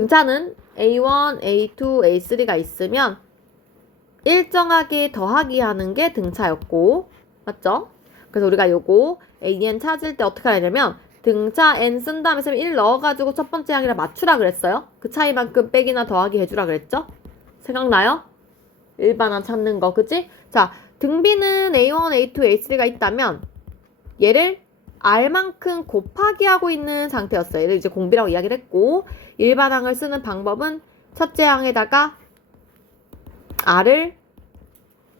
등차는 A1, A2, A3가 있으면 일정하게 더하기 하는 게 등차였고, 맞죠? 그래서 우리가 요거 AN 찾을 때 어떻게 하냐면 등차 N 쓴 다음에 1 넣어가지고 첫 번째 항이랑 맞추라 그랬어요. 그 차이만큼 빼기나 더하기 해주라 그랬죠? 생각나요? 일반항 찾는 거, 그치? 자, 등비는 A1, A2, A3가 있다면 얘를 R만큼 곱하기 하고 있는 상태였어요. 얘를 이제 공비라고 이야기를 했고, 일반항을 쓰는 방법은 첫째 항에다가 R을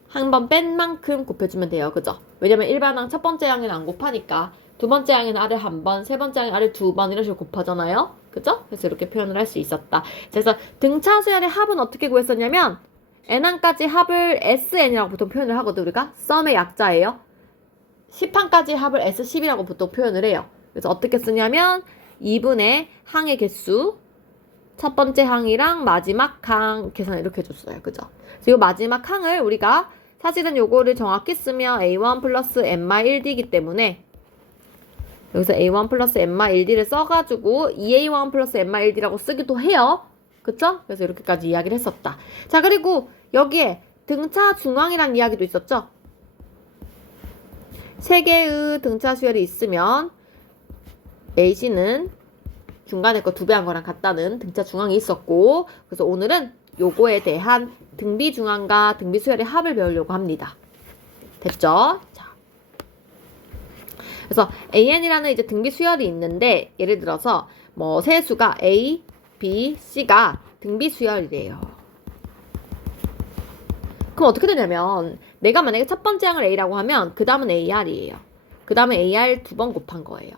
한 번 뺀 만큼 곱해주면 돼요. 그죠? 왜냐면 일반항 첫 번째 항에는 안 곱하니까 두 번째 항에는 R을 한 번, 세 번째 항에 R을 두 번 이런 식으로 곱하잖아요. 그죠? 그래서 이렇게 표현을 할 수 있었다. 그래서 등차 수열의 합은 어떻게 구했었냐면 N항까지 합을 SN이라고 보통 표현을 하거든. 우리가 썸의 약자예요. 10항까지 합을 S10이라고 보통 표현을 해요. 그래서 어떻게 쓰냐면 2분의 항의 개수, 첫 번째 항이랑 마지막 항 계산 이렇게 해줬어요. 그죠? 그리고 마지막 항을 우리가 사실은 요거를 정확히 쓰면 A1 플러스 N-1D이기 때문에 여기서 A1 플러스 N-1D를 써가지고 2A1 플러스 N-1D라고 쓰기도 해요. 그쵸? 그래서 이렇게까지 이야기를 했었다. 자, 그리고 여기에 등차 중앙이란 이야기도 있었죠? 세 개의 등차 수열이 있으면 AC는 중간에 거 2배 한 거랑 같다는 등차 중앙이 있었고, 그래서 오늘은 요거에 대한 등비 중앙과 등비 수열의 합을 배우려고 합니다. 됐죠? 자. 그래서 AN이라는 이제 등비 수열이 있는데, 예를 들어서 뭐 세수가 A, B, C가 등비 수열이래요. 그럼 어떻게 되냐면 내가 만약에 첫 번째 항을 A라고 하면 그 다음은 AR이에요. 그 다음에 AR 2번 곱한 거예요.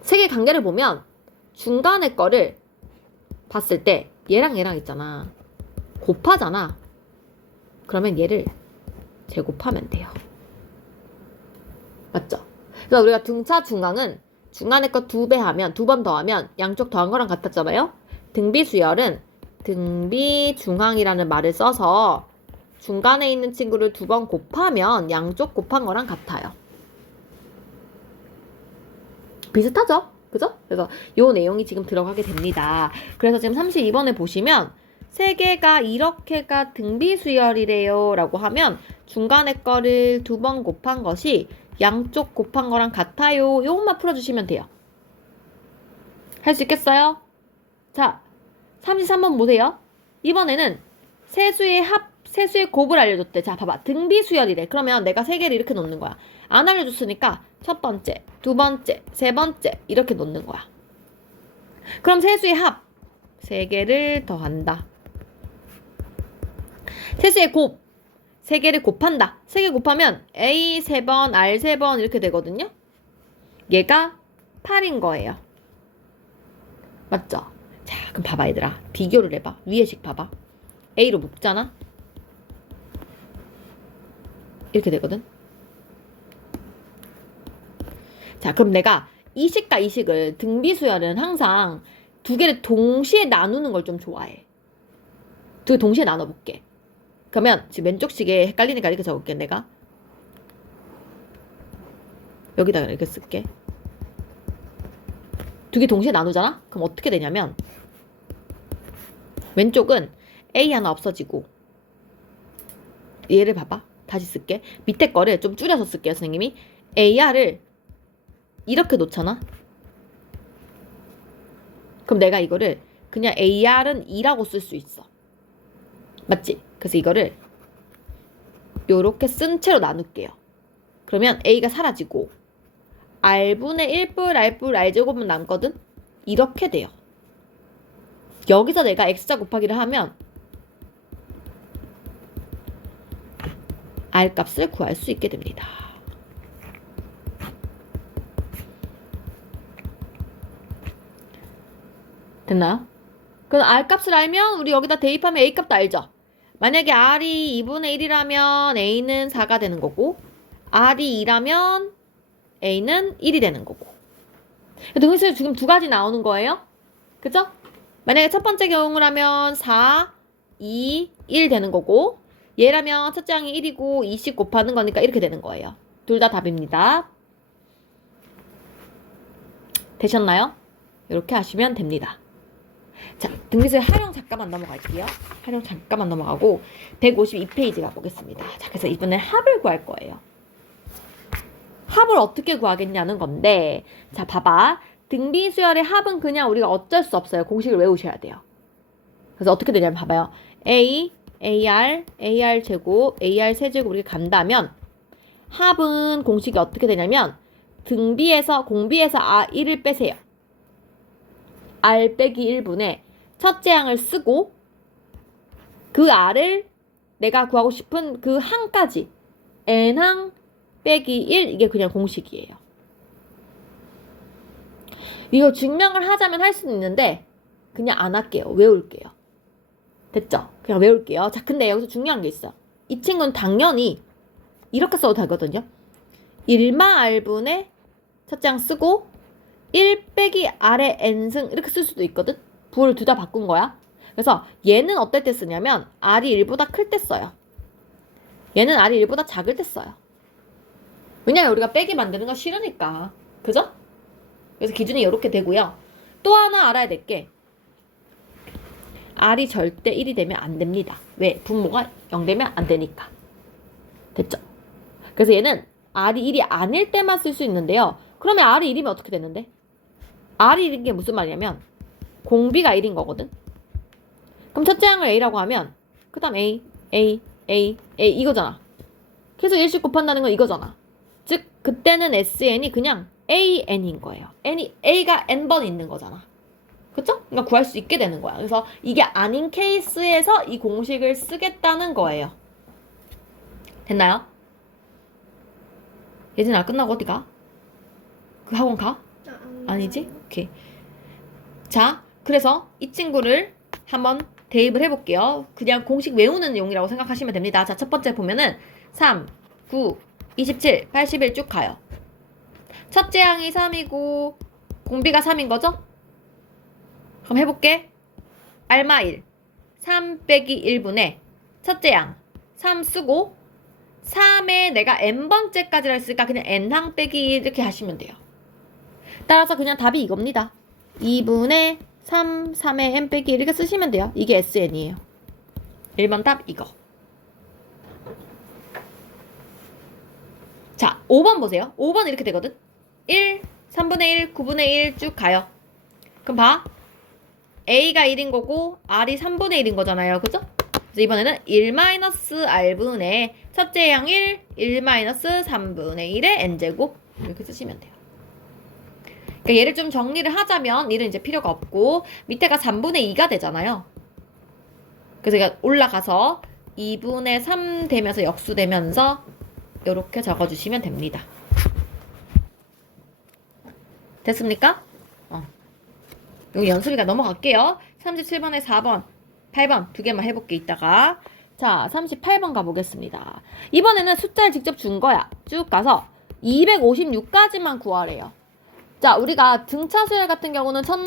세 개 관계를 보면 중간에 거를 봤을 때 얘랑 얘랑 있잖아. 곱하잖아. 그러면 얘를 제곱하면 돼요. 맞죠? 그래서 우리가 등차 중앙은 중간에 거 2배 하면 2번 더하면 양쪽 더한 거랑 같았잖아요. 등비 수열은 등비 중앙이라는 말을 써서 중간에 있는 친구를 2번 곱하면 양쪽 곱한 거랑 같아요. 비슷하죠? 그죠? 그래서 요 내용이 지금 들어가게 됩니다. 그래서 지금 32번에 보시면 세 개가 이렇게가 등비 수열이래요 라고 하면 중간에 거를 2번 곱한 것이 양쪽 곱한 거랑 같아요. 요것만 풀어주시면 돼요. 할 수 있겠어요? 자, 33번 보세요. 이번에는 세수의 곱을 알려줬대. 자, 봐봐. 등비 수열이래. 그러면 내가 세 개를 이렇게 놓는 거야. 안 알려줬으니까 첫 번째, 두 번째, 세 번째 이렇게 놓는 거야. 그럼 세수의 합 세 개를 더한다. 세수의 곱 세 개를 곱한다. 세 개 곱하면 A 3번, R 3번 이렇게 되거든요. 얘가 8인 거예요. 맞죠? 자, 그럼 봐봐 얘들아. 비교를 해봐. 위에 식 봐봐. A로 묶잖아. 이렇게 되거든. 자, 그럼 내가 이 식과 이 식을 등비수열은 항상 두 개를 동시에 나누는 걸 좀 좋아해. 두 개 동시에 나눠볼게. 그러면 지금 왼쪽 식에 헷갈리니까 이렇게 적을게. 내가 여기다가 이렇게 쓸게. 두 개 동시에 나누잖아? 그럼 어떻게 되냐면 왼쪽은 A 하나 없어지고 얘를 봐봐. 다시 쓸게. 밑에 거를 좀 줄여서 쓸게요. 선생님이 AR을 이렇게 놓잖아? 그럼 내가 이거를 그냥 AR은 2라고 쓸 수 있어. 맞지? 그래서 이거를 요렇게 쓴 채로 나눌게요. 그러면 A가 사라지고 R분의 1뿔 R뿔 R제곱은 남거든? 이렇게 돼요. 여기서 내가 X자 곱하기를 하면 R 값을 구할 수 있게 됩니다. 됐나요? 그럼 R 값을 알면 우리 여기다 대입하면 A 값도 알죠? 만약에 R이 2분의 1이라면 A는 4가 되는 거고 R이 2라면 A는 1이 되는 거고. 등식이 지금 두 가지 나오는 거예요. 그죠? 만약에 첫 번째 경우를 하면 4, 2, 1 되는 거고 얘라면 첫째 항이 1이고 2씩 곱하는 거니까 이렇게 되는 거예요. 둘 다 답입니다. 되셨나요? 이렇게 하시면 됩니다. 자, 등비수열 활용 잠깐만 넘어갈게요. 활용 잠깐만 넘어가고 152페이지 가보겠습니다. 자, 그래서 이번엔 합을 구할 거예요. 합을 어떻게 구하겠냐는 건데, 자, 봐봐. 등비수열의 합은 그냥 우리가 어쩔 수 없어요. 공식을 외우셔야 돼요. 그래서 어떻게 되냐면 봐봐요. A, AR 제곱, AR 세제곱 이렇게 간다면 합은 공식이 어떻게 되냐면 공비에서 1을 빼세요. R 빼기 1분의 첫째 항을 쓰고 그 R을 내가 구하고 싶은 그 항까지 N항 빼기 1 이게 그냥 공식이에요. 이거 증명을 하자면 할 수는 있는데 그냥 안 할게요. 외울게요. 됐죠? 그냥 외울게요. 자, 근데 여기서 중요한 게 있어요. 이 친구는 당연히 이렇게 써도 되거든요. 1마 R분의 첫째 항 쓰고 1 빼기 R의 N승 이렇게 쓸 수도 있거든? 부호를 둘 다 바꾼 거야. 그래서 얘는 어떨 때 쓰냐면 R이 1보다 클 때 써요. 얘는 R이 1보다 작을 때 써요. 왜냐면 우리가 빼기 만드는 거 싫으니까. 그죠? 그래서 기준이 이렇게 되고요. 또 하나 알아야 될 게 R이 절대 1이 되면 안 됩니다. 왜? 분모가 0 되면 안 되니까. 됐죠? 그래서 얘는 R이 1이 아닐 때만 쓸 수 있는데요. 그러면 R이 1이면 어떻게 되는데? R이 1인 게 무슨 말이냐면 공비가 1인 거거든. 그럼 첫째 항을 A라고 하면 그 다음 A 이거잖아. 그래서 1씩 곱한다는 건 이거잖아. 즉 그때는 SN이 그냥 AN인 거예요. A가 N번 있는 거잖아. 그쵸? 그러니까 구할 수 있게 되는 거야. 그래서 이게 아닌 케이스에서 이 공식을 쓰겠다는 거예요. 됐나요? 예진아 끝나고 어디 가? 그 학원 가? 아니지? 오케이. 자, 그래서 이 친구를 한번 대입을 해볼게요. 그냥 공식 외우는 용이라고 생각하시면 됩니다. 자, 첫 번째 보면은 3, 9, 27, 81 쭉 가요. 첫째 항이 3이고 공비가 3인 거죠? 그럼 해볼게. 알마 1 3 빼기 1분의 첫째 항 3 쓰고 3에 내가 n번째까지를 했으니까 그냥 n항 빼기 1 이렇게 하시면 돼요. 따라서 그냥 답이 이겁니다. 2분의 3, 3의 n 빼기 1 이렇게 쓰시면 돼요. 이게 SN이에요. 1번 답 이거. 자, 5번 보세요. 5번 이렇게 되거든. 1, 3분의 1, 9분의 1 쭉 가요. 그럼 봐. A가 1인 거고 R이 3분의 1인 거잖아요. 그죠? 그래서 이번에는 1-R분의 첫째 항 1, 1-3분의 1의 N제곱 이렇게 쓰시면 돼요. 그러니까 얘를 좀 정리를 하자면 1은 이제 필요가 없고 밑에가 3분의 2가 되잖아요. 그래서 이거 올라가서 2분의 3 되면서 역수되면서 이렇게 적어주시면 됩니다. 됐습니까? 여기 연습이가 넘어갈게요. 37번에 4번, 8번 두 개만 해볼게 이따가. 자, 38번 가보겠습니다. 이번에는 숫자를 직접 준 거야. 쭉 가서 256까지만 구하래요. 자, 우리가 등차 수열 같은 경우는 첫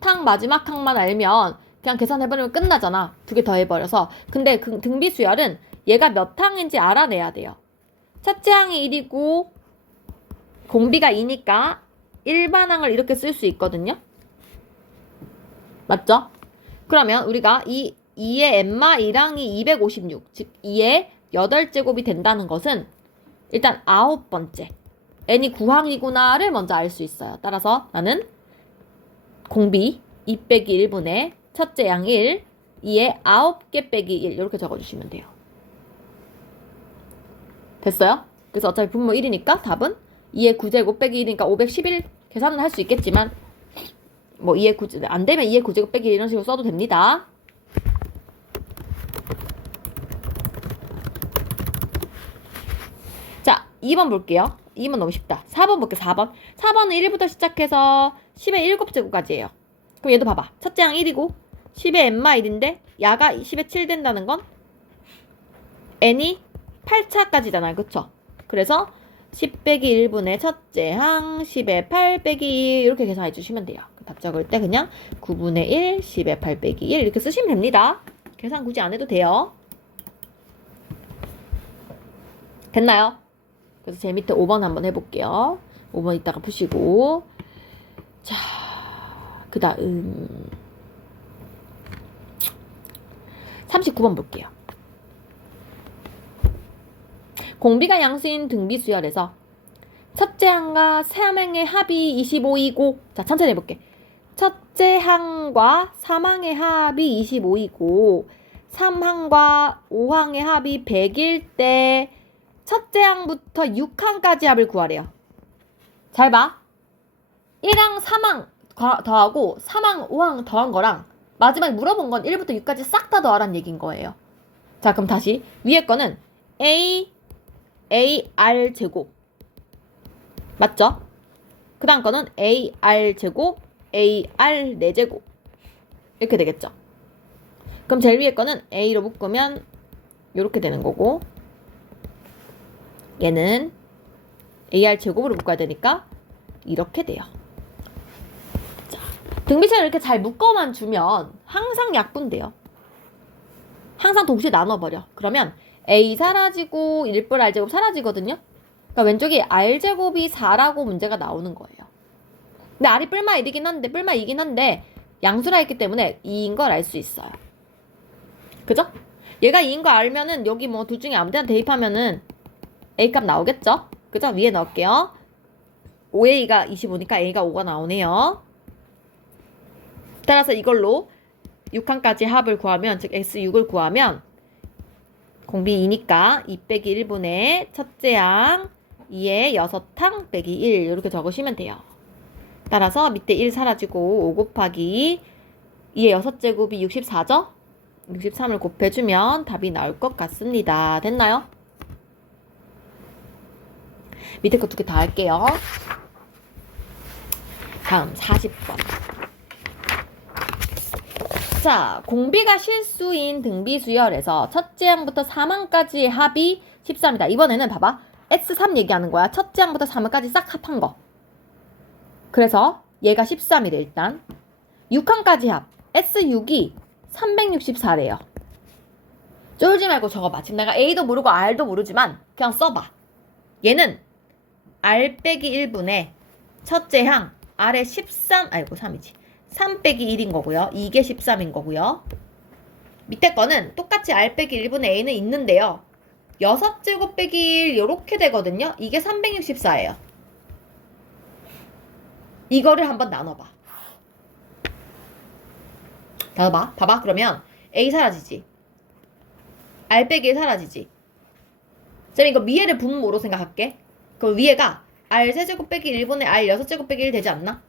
항 마지막 항만 알면 그냥 계산해버리면 끝나잖아. 두 개 더 해버려서. 근데 그 등비 수열은 얘가 몇 항인지 알아내야 돼요. 첫째 항이 1이고 공비가 2니까 일반항을 이렇게 쓸 수 있거든요. 맞죠? 그러면 우리가 이 2의 n마 1항이 256, 즉 2의 8제곱이 된다는 것은 일단 9번째 n이 9항이구나를 먼저 알 수 있어요. 따라서 나는 공비 2 빼기 1분의 첫째 항 1, 2의 9개 빼기 1 이렇게 적어주시면 돼요. 됐어요? 그래서 어차피 분모 1이니까 답은 2의 9제곱 빼기 1이니까 511 계산은 할 수 있겠지만 뭐 2의 9제곱 안 되면 2의 9제곱 빼기 1 이런 식으로 써도 됩니다. 자, 2번 볼게요. 2번 너무 쉽다. 4번 볼게요. 4번. 4번은 1부터 시작해서 10의 7제곱까지예요. 그럼 얘도 봐봐. 첫째 항 1이고 10의 n마 1인데 야가 10의 7 된다는 건 n이 8차까지잖아요. 그쵸? 그래서 10 빼기 1분의 첫째 항 10의 8 빼기 1 이렇게 계산해 주시면 돼요. 답 적을 때 그냥 9분의 1, 10의 8 빼기 1 이렇게 쓰시면 됩니다. 계산 굳이 안 해도 돼요. 됐나요? 그래서 제 밑에 5번 한번 해볼게요. 5번 이따가 푸시고. 자, 그 다음 39번 볼게요. 공비가 양수인 등비 수열에서 첫째 항과 3항의 합이 25이고, 자, 천천히 해볼게. 첫째 항과 3항의 합이 25이고, 3항과 5항의 합이 100일 때, 첫째 항부터 6항까지 합을 구하래요. 잘 봐. 1항, 3항 더하고, 3항, 5항 더한 거랑, 마지막에 물어본 건 1부터 6까지 싹 다 더하라는 얘기인 거예요. 자, 그럼 다시. 위에 거는 AR 제곱. 맞죠? 그 다음 거는 AR 제곱, AR 4제곱. 이렇게 되겠죠? 그럼 제일 위에 거는 A로 묶으면 이렇게 되는 거고, 얘는 AR 제곱으로 묶어야 되니까 이렇게 돼요. 자, 등비수열 이렇게 잘 묶어만 주면 항상 약분돼요. 항상 동시에 나눠버려. 그러면 A 사라지고 1뿔 R제곱 사라지거든요? 그러니까 왼쪽이 R제곱이 4라고 문제가 나오는 거예요. 근데 R이 뿔마 1이긴 한데, 뿔마 2이긴 한데, 양수라 했기 때문에 2인 걸 알 수 있어요. 그죠? 얘가 2인 거 알면은 여기 뭐 둘 중에 아무 데나 대입하면은 A 값 나오겠죠? 그죠? 위에 넣을게요. 5A가 25니까 A가 5가 나오네요. 따라서 이걸로 6항까지 합을 구하면, 즉 X6을 구하면 공비 2니까 2 빼기 1분의 첫째 항 2의 6항 빼기 1 이렇게 적으시면 돼요. 따라서 밑에 1 사라지고 5 곱하기 2의 6제곱이 64죠? 63을 곱해주면 답이 나올 것 같습니다. 됐나요? 밑에 거 2개 다 할게요. 다음 40번. 자, 공비가 실수인 등비수열에서 첫째 항부터 3항까지의 합이 13이다. 이번에는 봐봐. S3 얘기하는 거야. 첫째 항부터 3항까지 싹 합한 거. 그래서 얘가 13이래 일단. 6항까지 합. S6이 364래요. 쫄지 말고 적어봐. 지금 내가 A도 모르고 R도 모르지만 그냥 써봐. 얘는 R 빼기 1분의 첫째 항 R의 13, 아이고 3이지. 3 빼기 1인 거고요. 이게 13인 거고요. 밑에 거는 똑같이 R 빼기 1분의 A는 있는데요. 6제곱 빼기 1 이렇게 되거든요. 이게 364예요. 이거를 한번 나눠봐. 나눠봐. 봐봐. 그러면 A 사라지지. R 빼기 1 사라지지. 쌤 이거 위에를 분모로 생각할게. 그럼 위에가 R 세제곱 빼기 1분의 R 6제곱 빼기 1 되지 않나?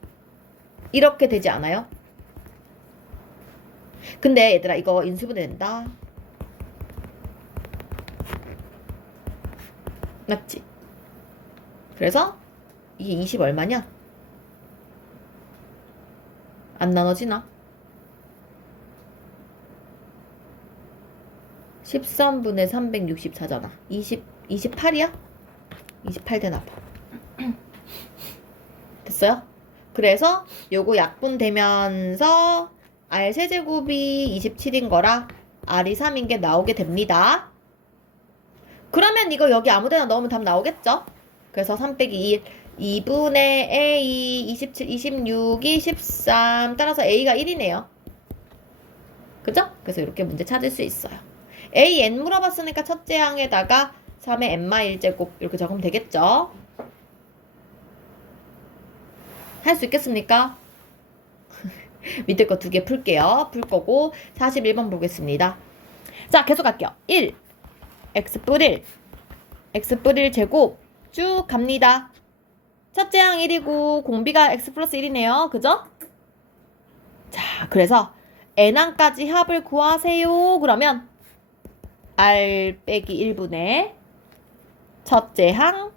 이렇게 되지 않아요? 근데 얘들아 이거 인수분해 된다. 맞지? 그래서 이게 20 얼마냐? 안 나눠지나? 13분의 364잖아. 28이야? 28 되나 봐. 됐어요? 그래서 요거 약분되면서 R 세제곱이 27인 거라 R이 3인 게 나오게 됩니다. 그러면 이거 여기 아무데나 넣으면 답 나오겠죠? 그래서 3 빼기 1 2분의 A 27, 26이 13 따라서 A가 1이네요. 그죠? 그래서 이렇게 문제 찾을 수 있어요. A, N 물어봤으니까 첫째 항에다가 3의 N-1제곱 이렇게 적으면 되겠죠? 할 수 있겠습니까? 밑에 거 2개 풀게요. 풀 거고 41번 보겠습니다. 자, 계속 갈게요. 1, X+1, X+1 제곱 쭉 갑니다. 첫째 항 1이고 공비가 X 플러스 1이네요. 그죠? 자, 그래서 N항까지 합을 구하세요. 그러면 R 빼기 1분의 첫째 항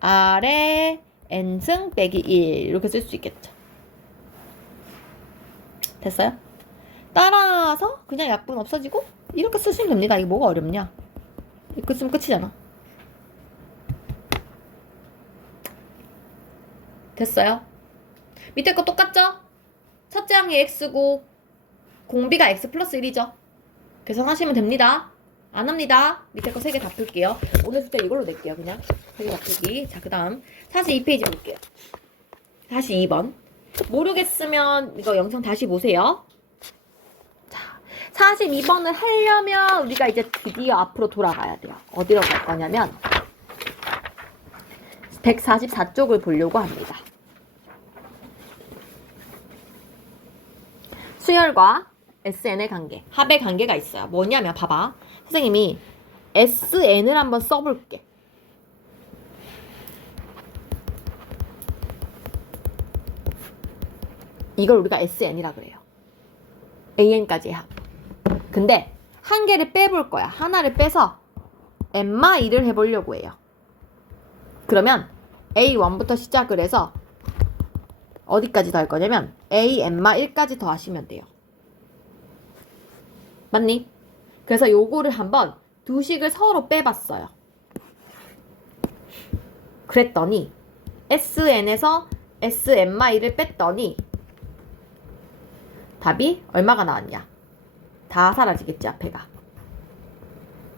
R의 N승 빼기 1 이렇게 쓸 수 있겠죠. 됐어요? 따라서 그냥 약분 없어지고 이렇게 쓰시면 됩니다. 이게 뭐가 어렵냐? 이렇게 쓰면 끝이잖아. 됐어요? 밑에 거 똑같죠? 첫째 항이 X고 공비가 X 플러스 1이죠. 계산하시면 됩니다. 안 합니다. 밑에 거 3개 다 풀게요. 오늘 숙제 이걸로 낼게요. 그냥 3개 다 풀기. 자, 그 다음 42페이지 볼게요. 42번 모르겠으면 이거 영상 다시 보세요. 자, 42번을 하려면 우리가 이제 드디어 앞으로 돌아가야 돼요. 어디로 갈 거냐면 144쪽을 보려고 합니다. 수열과 SN의 관계, 합의 관계가 있어요. 뭐냐면 봐봐. 선생님이 SN을 한번 써볼게. 이걸 우리가 SN이라 그래요. AN까지의 합. 근데 한 개를 빼볼 거야. 하나를 빼서 N-1을 해보려고 해요. 그러면 A1부터 시작을 해서 어디까지 더할 거냐면 AN-1까지 더하시면 돼요. 맞니? 그래서 요거를 한번 두 식을 서로 빼봤어요. 그랬더니 SN에서 SN-1을 뺐더니 답이 얼마가 나왔냐? 다 사라지겠지, 앞에가.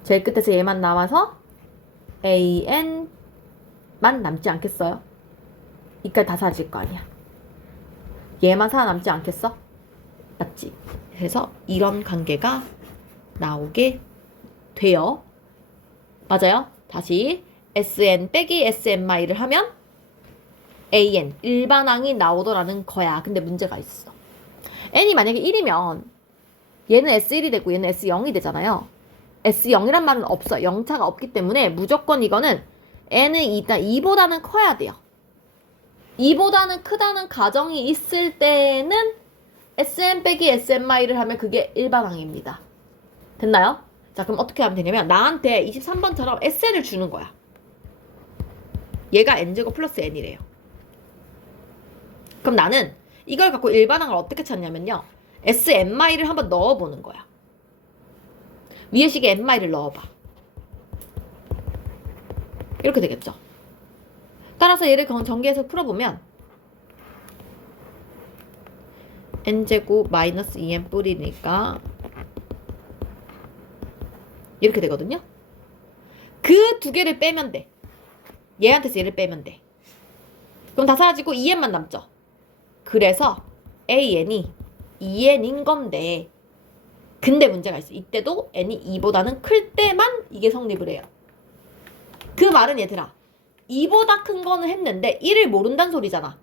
제일 끝에서 얘만 남아서 AN만 남지 않겠어요? 이까지 다 사라질 거 아니야. 얘만 살아남지 않겠어? 맞지? 그래서 이런 관계가 나오게 돼요. 맞아요? 다시 SN 빼기 SN-를 하면 AN, 일반항이 나오더라는 거야. 근데 문제가 있어. n이 만약에 1이면 얘는 S1이 되고 얘는 S0이 되잖아요. S0이란 말은 없어. 0차가 없기 때문에 무조건 이거는 n은 일단 2보다는 커야 돼요. 2보다는 크다는 가정이 있을 때는 SN 빼기 SN-를 하면 그게 일반항입니다. 됐나요? 자, 그럼 어떻게 하면 되냐면 나한테 23번처럼 SN을 주는 거야. 얘가 n제곱 플러스 n이래요. 그럼 나는 이걸 갖고 일반항을 어떻게 찾냐면요. SN-를 한번 넣어보는 거야. 위에 식에 N-를 넣어봐. 이렇게 되겠죠. 따라서 얘를 전개해서 풀어보면 n제곱 마이너스 2n 뿌리니까 이렇게 되거든요. 그 두 개를 빼면 돼. 얘한테서 얘를 빼면 돼. 그럼 다 사라지고 2n만 남죠. 그래서 AN이 2n인 건데 근데 문제가 있어. 이때도 n이 2보다는 클 때만 이게 성립을 해요. 그 말은 얘들아 2보다 큰 거는 했는데 1을 모른다는 소리잖아.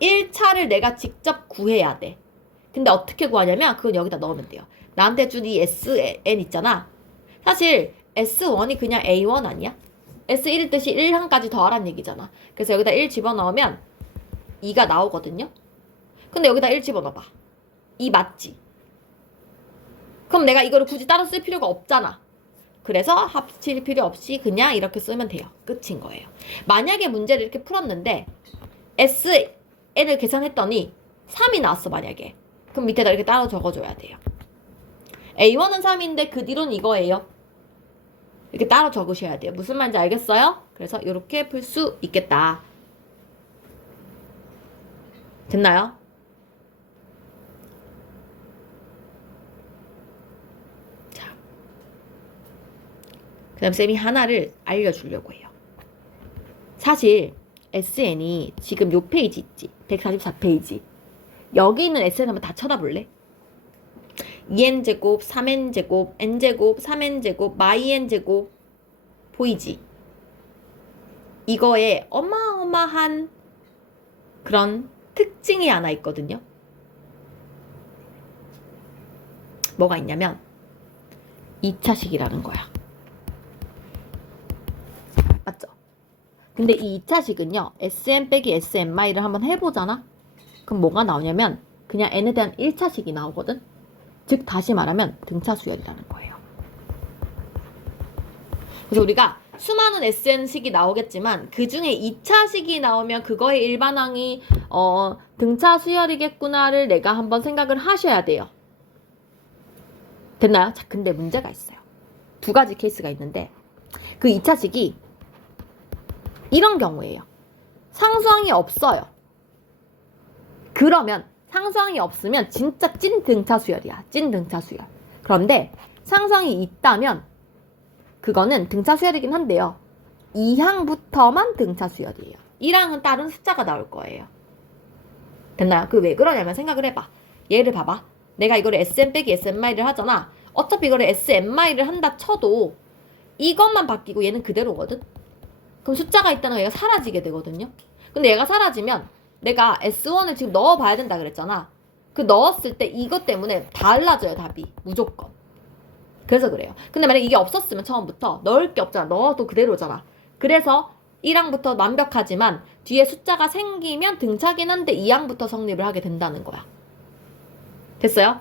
1차를 내가 직접 구해야 돼. 근데 어떻게 구하냐면 그건 여기다 넣으면 돼요. 나한테 준 이 SN 있잖아. 사실 S1이 그냥 A1 아니야? S1일 뜻이 1항까지 더하란 얘기잖아. 그래서 여기다 1 집어넣으면 2가 나오거든요. 근데 여기다 1 집어넣어봐. 2 맞지? 그럼 내가 이거를 굳이 따로 쓸 필요가 없잖아. 그래서 합칠 필요 없이 그냥 이렇게 쓰면 돼요. 끝인 거예요. 만약에 문제를 이렇게 풀었는데 SN을 계산했더니 3이 나왔어 만약에. 그럼 밑에다 이렇게 따로 적어줘야 돼요. A1은 3인데 그 뒤로는 이거예요. 이렇게 따로 적으셔야 돼요. 무슨 말인지 알겠어요? 그래서 이렇게 풀 수 있겠다. 됐나요? 자, 그 다음 쌤이 하나를 알려주려고 해요. 사실 SN이 지금 요 페이지 있지? 144페이지. 여기 있는 SN 한번 다 쳐다볼래? 2n제곱, 3n제곱, n제곱, 3n제곱, 마이n제곱 보이지? 이거에 어마어마한 그런 특징이 하나 있거든요. 뭐가 있냐면 2차식이라는 거야. 맞죠? 근데 이 2차식은요. SN 빼기 SN-를 한번 해보잖아? 그럼 뭐가 나오냐면 그냥 n에 대한 1차식이 나오거든? 즉 다시 말하면 등차 수열이라는 거예요. 그래서 우리가 수많은 SN식이 나오겠지만 그 중에 2차식이 나오면 그거의 일반항이 등차 수열이겠구나를 내가 한번 생각을 하셔야 돼요. 됐나요? 자, 근데 문제가 있어요. 두 가지 케이스가 있는데 그 2차식이 이런 경우예요. 상수항이 없어요. 그러면 상수항이 없으면 진짜 찐 등차 수열이야. 찐 등차 수열. 그런데 상수항이 있다면 그거는 등차 수열이긴 한데요. 2항부터만 등차 수열이에요. 1항은 다른 숫자가 나올 거예요. 됐나요? 그 왜 그러냐면 생각을 해봐. 얘를 봐봐. 내가 이거를 Sn 빼기 SNy를 하잖아. 어차피 이거를 SNy를 한다 쳐도 이것만 바뀌고 얘는 그대로거든. 그럼 숫자가 있다는 거 얘가 사라지게 되거든요. 근데 얘가 사라지면 내가 S1을 지금 넣어봐야 된다 그랬잖아. 그 넣었을 때 이것 때문에 달라져요, 답이. 무조건. 그래서 그래요. 근데 만약에 이게 없었으면 처음부터 넣을 게 없잖아. 넣어도 그대로잖아. 그래서 1항부터 완벽하지만 뒤에 숫자가 생기면 등차긴 한데 2항부터 성립을 하게 된다는 거야. 됐어요?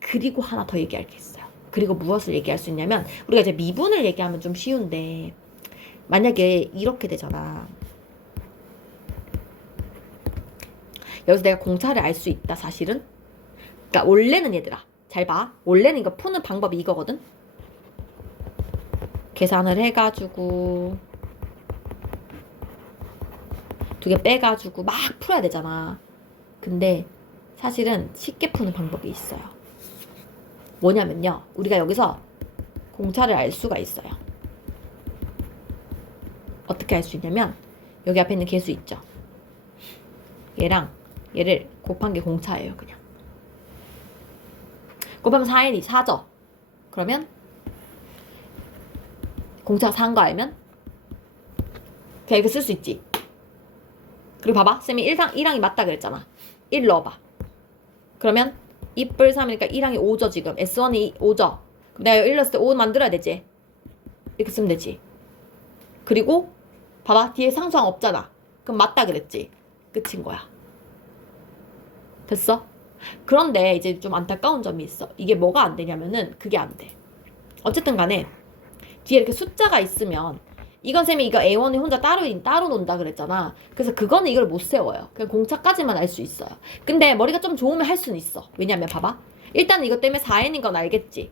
그리고 하나 더 얘기할 게 있어요. 그리고 무엇을 얘기할 수 있냐면 우리가 이제 미분을 얘기하면 좀 쉬운데 만약에 이렇게 되잖아. 여기서 내가 공차를 알 수 있다 사실은. 그러니까 원래는 얘들아 잘 봐. 원래는 이거 푸는 방법이 이거거든. 계산을 해가지고 두 개 빼가지고 막 풀어야 되잖아. 근데 사실은 쉽게 푸는 방법이 있어요. 뭐냐면요. 우리가 여기서 공차를 알 수가 있어요. 어떻게 알 수 있냐면 여기 앞에 있는 개수 있죠. 얘랑 얘를 곱한 게 공차예요. 그냥 곱하면 4n이 4죠. 그러면 공차가 4인 거 알면 그냥 이렇게 쓸 수 있지. 그리고 봐봐. 쌤이 1항이 맞다 그랬잖아. 1 넣어봐. 그러면 2뿔 3이니까 1항이 5죠 지금. S1이 5죠. 그럼 내가 1 넣었을 때 5 만들어야 되지. 이렇게 쓰면 되지. 그리고 봐봐. 뒤에 상수항 없잖아. 그럼 맞다 그랬지. 끝인 거야. 됐어? 그런데 이제 좀 안타까운 점이 있어. 이게 뭐가 안 되냐면은 그게 안 돼. 어쨌든 간에 뒤에 이렇게 숫자가 있으면 이건 쌤이 이거 A1이 혼자 따로 논다 그랬잖아. 그래서 그거는 이걸 못 세워요. 그냥 공차까지만 알 수 있어요. 근데 머리가 좀 좋으면 할 수는 있어. 왜냐면 봐봐. 일단 이것 때문에 4n인 건 알겠지.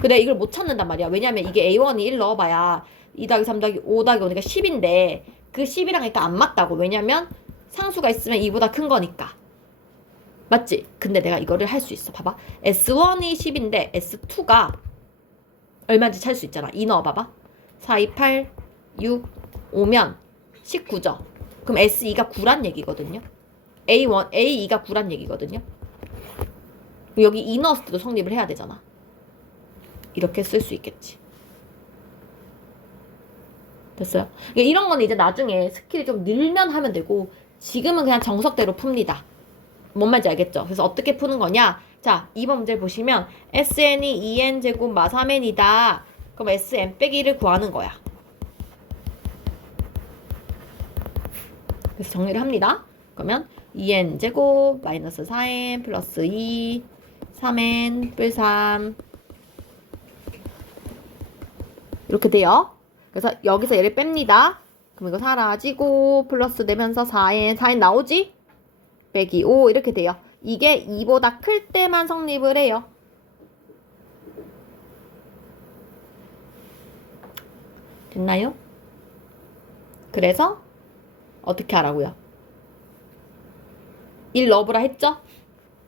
근데 이걸 못 찾는단 말이야. 왜냐면 이게 A1이 1 넣어봐야 2 더하기 3 더하기 5 더하기 5니까 10인데 그 10이랑 그러니까 안 맞다고. 왜냐면 상수가 있으면 2보다 큰 거니까. 맞지? 근데 내가 이거를 할 수 있어. 봐봐. S1이 10인데 S2가 얼마인지 찾을 수 있잖아. 2 넣어봐봐. 4, 2, 8, 6, 5면 19죠. 그럼 S2가 9란 얘기거든요. A2가 9란 얘기거든요. 여기 2 넣었을 때도 성립을 해야 되잖아. 이렇게 쓸 수 있겠지. 됐어요? 이런 거는 이제 나중에 스킬이 좀 늘면 하면 되고 지금은 그냥 정석대로 풉니다. 뭔 말인지 알겠죠? 그래서 어떻게 푸는 거냐? 자, 2번 문제 보시면 SN이 2N 제곱 마 3N이다. 그럼 SN 빼기 1을 구하는 거야. 그래서 정리를 합니다. 그러면 2N 제곱 마이너스 4N 플러스 2 3N 뿔 3 이렇게 돼요. 그래서 여기서 얘를 뺍니다. 그럼 이거 사라지고 플러스 되면서 4N 나오지? 빼기 5 이렇게 돼요. 이게 2보다 클 때만 성립을 해요. 됐나요? 그래서 어떻게 하라고요? 1 넣어보라 했죠?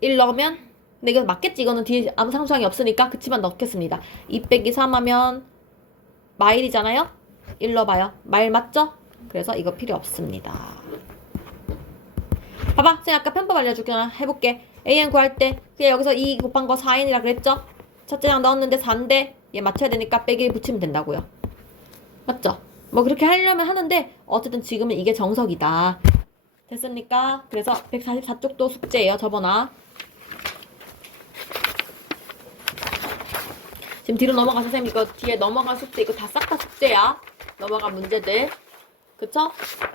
1 넣으면 근데 이거 맞겠지? 이거는 뒤에 아무 상수항이 없으니까 그치만 넣겠습니다. 2 빼기 3 하면 마일이잖아요? 1 넣어봐요. 마일 맞죠? 그래서 이거 필요 없습니다. 봐봐. 쌤 아까 편법 알려줄게나 해볼게. AN 구할 때 그냥 여기서 2 곱한 거 4n이라 그랬죠? 첫째 장 넣었는데 4인데 얘 맞춰야 되니까 빼기 1 붙이면 된다고요. 맞죠? 뭐 그렇게 하려면 하는데 어쨌든 지금은 이게 정석이다. 됐습니까? 그래서 144쪽도 숙제예요. 접어놔. 지금 뒤로 넘어가서 쌤 이거 뒤에 넘어간 숙제 이거 다 싹 다 숙제야. 넘어간 문제들. 그쵸?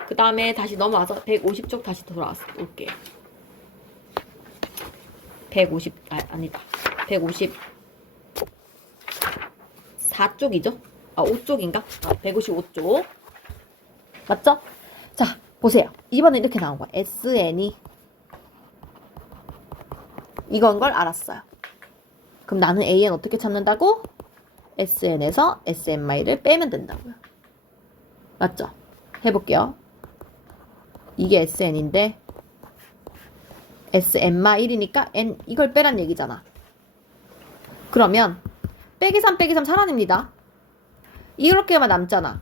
그 다음에 다시 넘어와서 150쪽 다시 돌아올게요. 아니다. 154쪽이죠? 5쪽인가? 155쪽. 맞죠? 자, 보세요. 이번엔 이렇게 나온 거야. SN이 이건 걸 알았어요. 그럼 나는 AN 어떻게 찾는다고? SN에서 SNy를 빼면 된다고요. 맞죠? 해볼게요. 이게 SN인데 SN마1이니까 N 이걸 빼란 얘기잖아. 그러면 빼기 3 빼기 3 살아냅니다. 이렇게만 남잖아.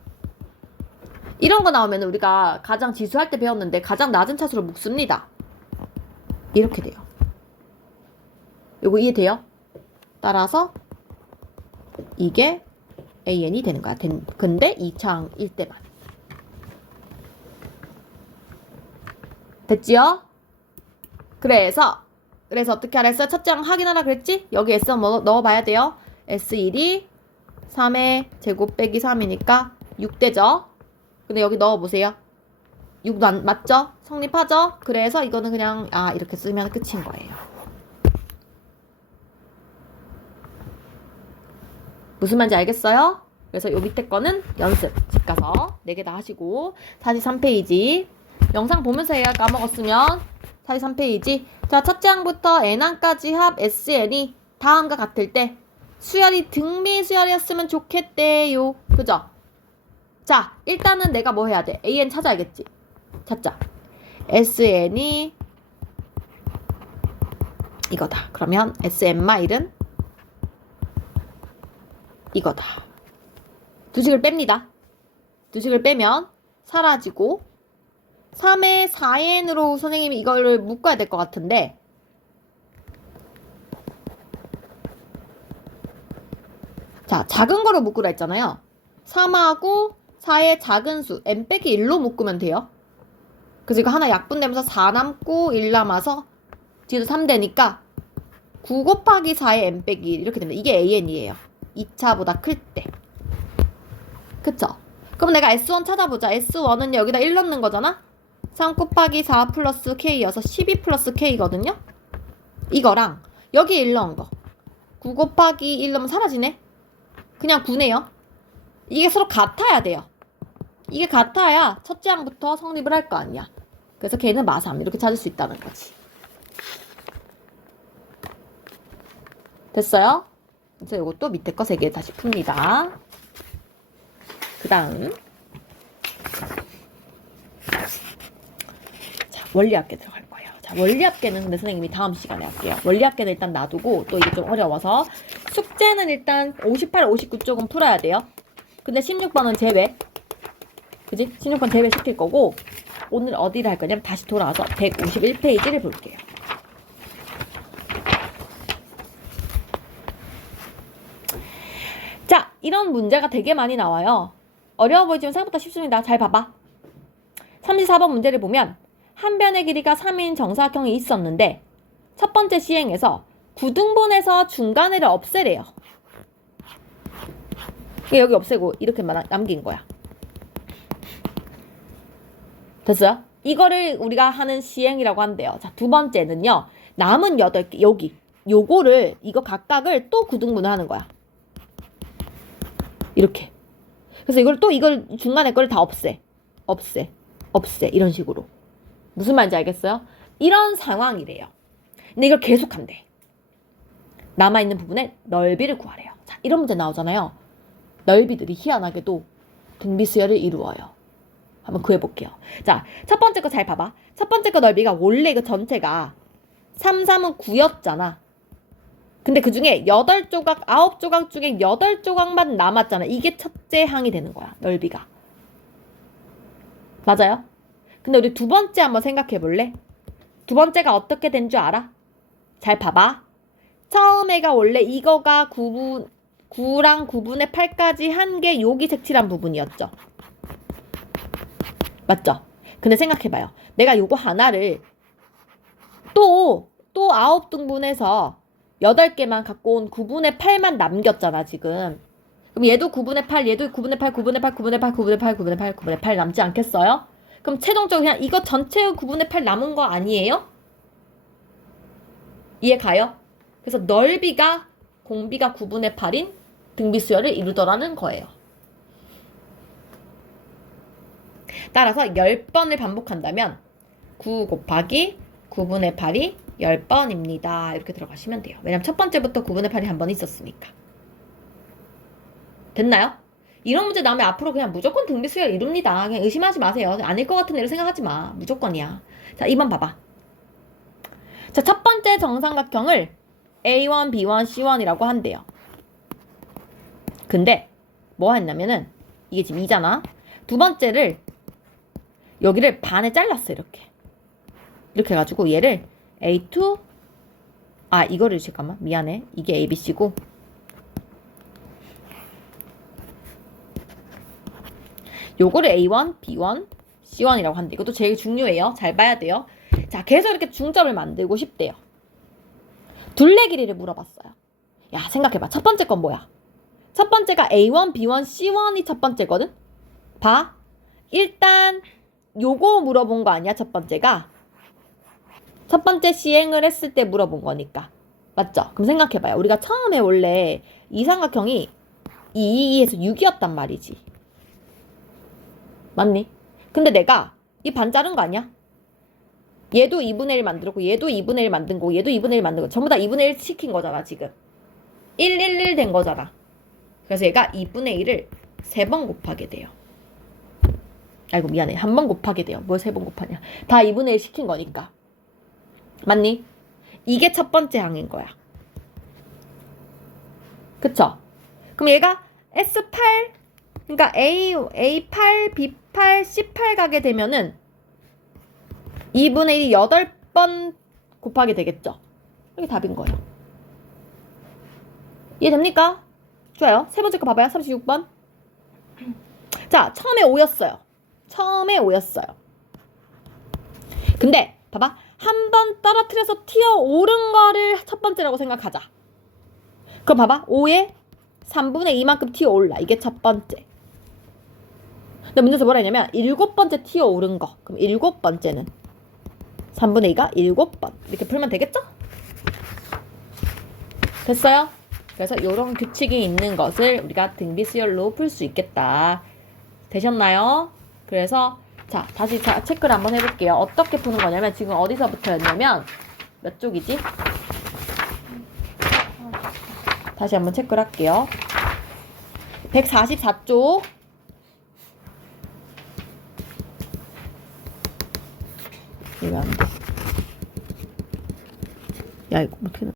이런 거 나오면 우리가 가장 지수할 때 배웠는데 가장 낮은 차수로 묶습니다. 이렇게 돼요. 요거 이해돼요? 따라서 이게 AN이 되는 거야. 근데 2차항일 때만. 됐지요? 그래서 어떻게 하라 했어요? 첫째 항 확인하라 그랬지? 여기 S 뭐 넣어봐야 돼요. S1이 3의 제곱 빼기 3이니까 6되죠? 근데 여기 넣어보세요. 6 맞죠? 성립하죠? 그래서 이거는 그냥 이렇게 쓰면 끝인 거예요. 무슨 말인지 알겠어요? 그래서 요 밑에 거는 연습 집 가서 4개 다 하시고 43페이지 영상 보면서 해야 까먹었으면 43페이지 자 첫째 항부터 n항까지 합 SN이 다음과 같을 때 수열이 등비 수열이었으면 좋겠대요. 그죠? 자 일단은 내가 뭐 해야 돼? AN 찾아야겠지. 찾자. SN이 이거다. 그러면 SN-1은 이거다. 두식을 뺍니다. 두식을 빼면 사라지고 3의 4n으로 선생님이 이거를 묶어야 될 것 같은데 자 작은 거로 묶으라 했잖아요. 3하고 4의 작은 수 n 빼기 1로 묶으면 돼요. 그래서 이거 하나 약분되면서 4 남고 1 남아서 뒤에도 3 되니까 9 곱하기 4의 n 빼기 1 이렇게 됩니다. 이게 AN이에요. 2차보다 클 때. 그쵸? 그럼 내가 S1 찾아보자. S1은 여기다 1 넣는 거잖아? 3 곱하기 4 플러스 K여서 12 플러스 K거든요? 이거랑 여기 1 넣은 거 9 곱하기 1 넣으면 사라지네? 그냥 9네요. 이게 서로 같아야 돼요. 이게 같아야 첫째 항부터 성립을 할 거 아니야. 그래서 걔는 마3 이렇게 찾을 수 있다는 거지. 됐어요? 그래서 이것도 밑에 거 3개 다시 풉니다. 그 다음 자 원리합계 들어갈 거예요. 자 원리합계는 근데 선생님이 다음 시간에 할게요. 원리합계는 일단 놔두고 또 이게 좀 어려워서 숙제는 일단 58, 59 쪽은 풀어야 돼요. 근데 16번은 제외. 그지? 16번 제외 시킬 거고 오늘 어디를 할 거냐면 다시 돌아와서 151페이지를 볼게요. 자, 이런 문제가 되게 많이 나와요. 어려워 보이지만 생각보다 쉽습니다. 잘 봐봐. 34번 문제를 보면 한 변의 길이가 3인 정사각형이 있었는데 첫 번째 시행에서 구등분해서 중간에를 없애래요. 여기 없애고 이렇게 남긴 거야. 됐어요? 이거를 우리가 하는 시행이라고 한대요. 자, 두 번째는요. 남은 8개 여기 요거를 이거 각각을 또 구등분을 하는 거야. 이렇게. 그래서 이걸 중간에 거를 다 없애 이런 식으로. 무슨 말인지 알겠어요? 이런 상황이래요. 근데 이걸 계속 한대. 남아있는 부분의 넓이를 구하래요. 자, 이런 문제 나오잖아요. 넓이들이 희한하게도 등비수열을 이루어요. 한번 구해볼게요. 자, 첫 번째 거 잘 봐봐. 첫 번째 거 넓이가 원래 이거 전체가 3, 3은 9였잖아. 근데 그 중에 8조각, 9조각 중에 8조각만 남았잖아. 이게 첫째 항이 되는 거야. 넓이가. 맞아요? 근데 우리 두 번째 한번 생각해 볼래? 두 번째가 어떻게 된 줄 알아? 잘 봐봐. 처음 애가 원래 이거가 9랑 9분의 8까지 한 게 여기 색칠한 부분이었죠. 맞죠? 근데 생각해봐요. 내가 요거 하나를 또 9등분해서 8개만 갖고 온 9분의 8만 남겼잖아, 지금. 그럼 얘도 9분의 8, 얘도 9분의 8, 9분의 8, 9분의 8, 9분의 8, 9분의 8, 9분의 8 남지 않겠어요? 그럼 최종적으로 그냥 이거 전체의 9분의 8 남은 거 아니에요? 이해 가요? 그래서 넓이가 공비가 9분의 8인 등비수열을 이루더라는 거예요. 따라서 10번을 반복한다면 9 곱하기 9분의 8이 10번입니다. 이렇게 들어가시면 돼요. 왜냐면 첫 번째부터 9분의 8이 한 번 있었으니까. 됐나요? 이런 문제 나오면 앞으로 그냥 무조건 등비수열 이룹니다. 그냥 의심하지 마세요. 아닐 것 같은 애를 생각하지 마. 무조건이야. 자, 2번 봐봐. 자, 첫 번째 정삼각형을 A1, B1, C1이라고 한대요. 근데 뭐 했냐면은 이게 지금 2잖아. 두 번째를 여기를 반에 잘랐어. 이렇게 해가지고 얘를 A2, 아, 이거를 잠깐만. 미안해. 이게 ABC고. 요거를 A1, B1, C1이라고 하는데 이것도 제일 중요해요. 잘 봐야 돼요. 자, 계속 이렇게 중점을 만들고 싶대요. 둘레 길이를 물어봤어요. 야, 생각해봐. 첫 번째 건 뭐야? 첫 번째가 A1, B1, C1이 첫 번째거든? 봐. 일단 요거 물어본 거 아니야? 첫 번째가. 첫 번째 시행을 했을 때 물어본 거니까. 맞죠? 그럼 생각해봐요. 우리가 처음에 원래 이 삼각형이 2, 2에서 6이었단 말이지. 맞니? 근데 내가 이 반 자른 거 아니야? 얘도 2분의 1 만들었고 얘도 2분의 1 만든 거고 얘도 2분의 1 만든 거 전부 다 2분의 1 시킨 거잖아 지금. 1, 1, 1 된 거잖아. 그래서 얘가 2분의 1을 3번 곱하게 돼요. 아이고 미안해. 한 번 곱하게 돼요. 뭘 3번 곱하냐. 다 2분의 1 시킨 거니까. 맞니? 이게 첫 번째 항인 거야. 그쵸? 그럼 얘가 S8 그러니까 A8, B8, C8 가게 되면은 2분의 1이 8번 곱하게 되겠죠? 이게 답인 거예요. 이해됩니까? 좋아요. 세 번째 거 봐봐요. 36번. 자, 처음에 5였어요. 처음에 5였어요. 근데 봐봐. 한 번 떨어뜨려서 튀어 오른 거를 첫 번째라고 생각하자. 그럼 봐봐. 5에 3분의 2만큼 튀어 올라. 이게 첫 번째. 근데 문제에서 뭐라 했냐면 7번째 튀어 오른 거. 그럼 7번째는 3분의 2가 7번. 이렇게 풀면 되겠죠? 됐어요? 그래서 이런 규칙이 있는 것을 우리가 등비수열로 풀 수 있겠다. 되셨나요? 그래서 자 다시 체크를 한번 해볼게요. 어떻게 푸는 거냐면 지금 어디서부터였냐면 몇 쪽이지? 다시 한번 체크를 할게요. 144쪽. 이거 안 돼. 야 이거 어떻게